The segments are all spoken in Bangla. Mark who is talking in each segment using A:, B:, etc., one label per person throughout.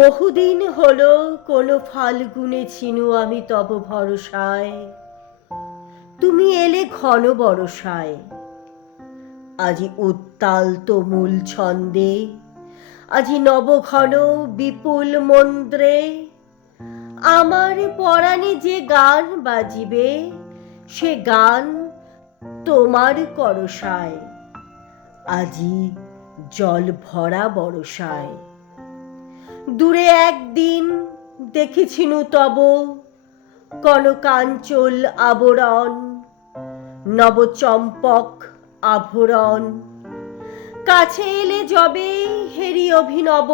A: বহুদিন হলো কোনো ফাল্গুনে ছিনু আমি তব ভরসায়। তুমি এলে ঘন বরসায়। আজি উত্তাল তুমুল ছন্দে, আজি নবঘন বিপুল মন্দ্রে আমার পরাণে যে গান বাজিবে, সে গান তোমার করসায়। আজি জল ভরা বরসায়। দূরে একদিন দেখেছিনু তব কনকাঞ্চল আবরণ, নবচম্পক আভরণ। কাছে এলে যবে হেরি অভিনব,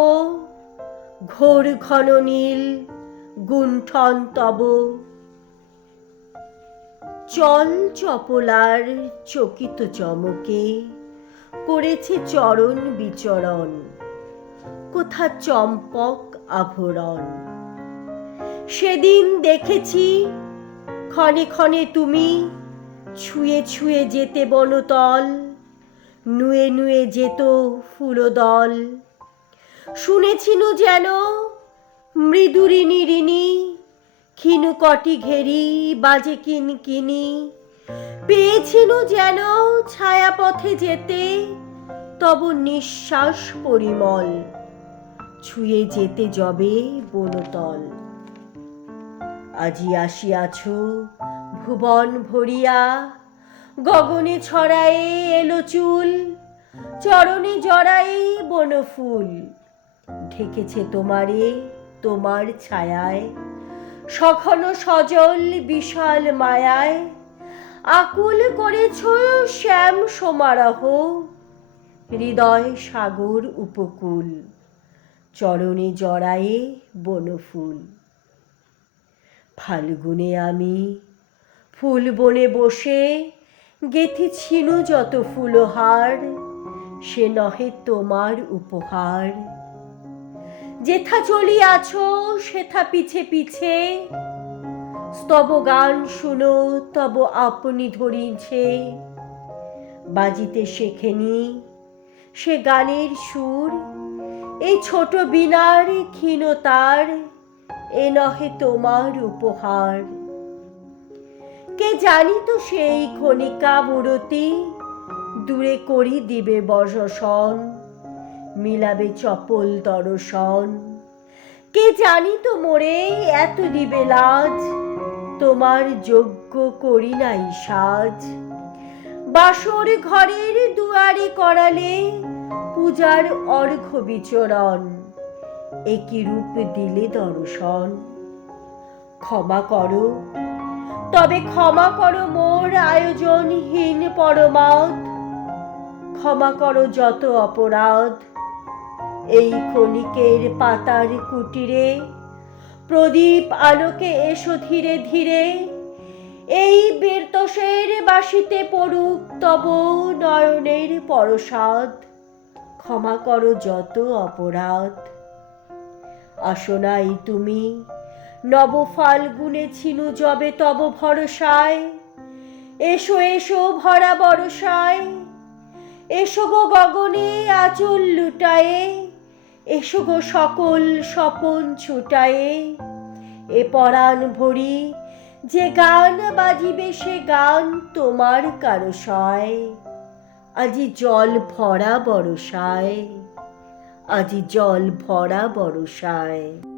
A: ঘোর ঘন নীল গুণ্ঠন তব। চল চপলার চকিত চমকে করেছে চরণ বিচরণ। কোথা চম্পক আভরণ? সেদিন দেখেছি ক্ষণে ক্ষণে তুমি ছুঁয়ে ছুঁয়ে যেতে বনতল, নুয়ে নুয়ে যেত ফুলদল। শুনেছিনু যেন মৃদুরিনী ঋণী ক্ষীণু কটি ঘেরি বাজে কিন কিনি পেয়েছিনু যেন ছায়াপথে যেতে তব নিঃশ্বাস পরিমল। ছুঁয়ে যেতে যবে বনতল। আজি আসিয়াছ, ভুবন ভরিয়া, গগনে ছড়ায়ে এলো চুল, চরণে জড়ায়ে বনফুল। ঢেকেছে তোমারে, তোমার ছায়ায় সখন সজল বিশাল মায়ায়। আকুল করেছ শ্যাম সমারোহ হৃদয় সাগর উপকূল, চরণে জড়ায়ে বনফুল। ফাল্গুনে আমি ফুল বনে বসে গেথেছিনু যত ফুলহার, সে নহে তোমার উপহার। যেথা চলিয়াছ, সেথা পিছে পিছে। স্তব গান শুনো, তব আপনি ধরিছে। বাজিতে শেখেনি সে গানের সুর, এই ছোট বিনার ক্ষীণতার, এ নহে তোমার উপহার। কে জানি তো সেই ক্ষণিকা মূরতি, দূরে করি দিবে বর্ষণ মিলাবে চপল দর্শন। কে জানি তো মোরে এত দিবে লাজ, তোমার যোগ্য করি নাই সাজ। বাসর ঘরের দুয়ারে করালে পূজার অর্ঘ বিচরণ। একই রূপ দিলে দর্শন। ক্ষমা করো। তবে ক্ষমা করো মোর আয়োজনহীন পরমাদ ক্ষমা করো যত অপরাধ। এই ক্ষণিকের পাতার কুটিরে প্রদীপ আলোকে এসো ধীরে ধীরে। এই বীরতোষের বাসিতে পড়ুক তব নয়নের পরসাদ। ক্ষমা করো যত অপরাধ। আসনাই তুমি নব ফাল্গুনে ছিনু যবে তব ভরসায়। এসো এসো ভরা বরসায় এসো গো গগনে আচল লুটায়ে, এসো গো সকল স্বপন ছুটায়ে। এ পরাণ ভরি যে গান বাজিবে সে গান তোমার কারসায়। আজি জল ভরা বরসায়, আজি জল ভরা বরসায়।